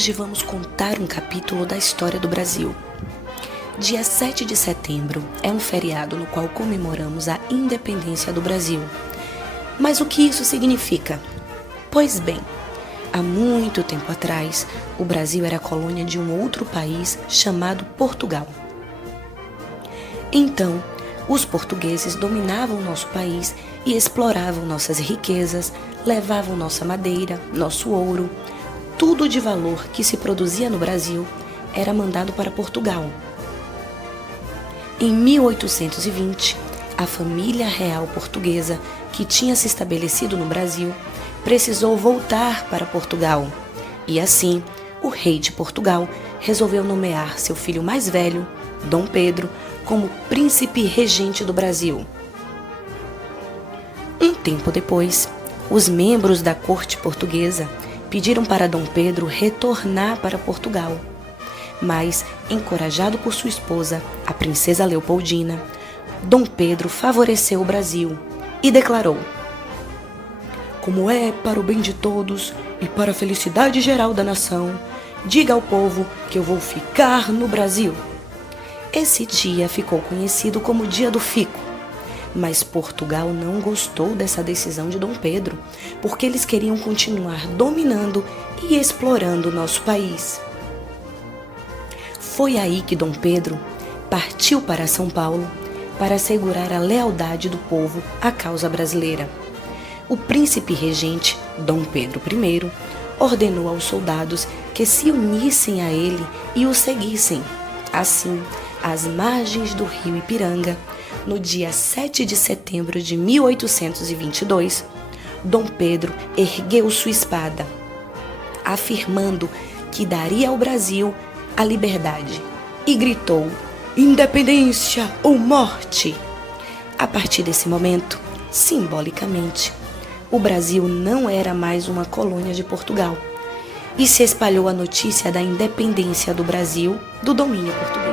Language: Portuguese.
Hoje vamos contar um capítulo da história do Brasil. Dia 7 de setembro é um feriado no qual comemoramos a independência do Brasil. Mas o que isso significa? Pois bem, há muito tempo atrás, o Brasil era colônia de um outro país chamado Portugal. Então, os portugueses dominavam nosso país e exploravam nossas riquezas, levavam nossa madeira, nosso ouro. Tudo de valor que se produzia no Brasil era mandado para Portugal. Em 1820, a família real portuguesa, que tinha se estabelecido no Brasil, precisou voltar para Portugal. E assim, o rei de Portugal resolveu nomear seu filho mais velho, Dom Pedro, como príncipe regente do Brasil. Um tempo depois, os membros da corte portuguesa pediram para Dom Pedro retornar para Portugal. Mas, encorajado por sua esposa, a princesa Leopoldina, Dom Pedro favoreceu o Brasil e declarou: "Como é para o bem de todos e para a felicidade geral da nação, diga ao povo que eu vou ficar no Brasil." Esse dia ficou conhecido como Dia do Fico. Mas Portugal não gostou dessa decisão de Dom Pedro, porque eles queriam continuar dominando e explorando nosso país. Foi aí que Dom Pedro partiu para São Paulo para assegurar a lealdade do povo à causa brasileira. O príncipe regente, Dom Pedro I, ordenou aos soldados que se unissem a ele e o seguissem. Assim, às margens do rio Ipiranga, no dia 7 de setembro de 1822, Dom Pedro ergueu sua espada, afirmando que daria ao Brasil a liberdade, e gritou: "Independência ou morte!" A partir desse momento, simbolicamente, o Brasil não era mais uma colônia de Portugal, e se espalhou a notícia da independência do Brasil do domínio português.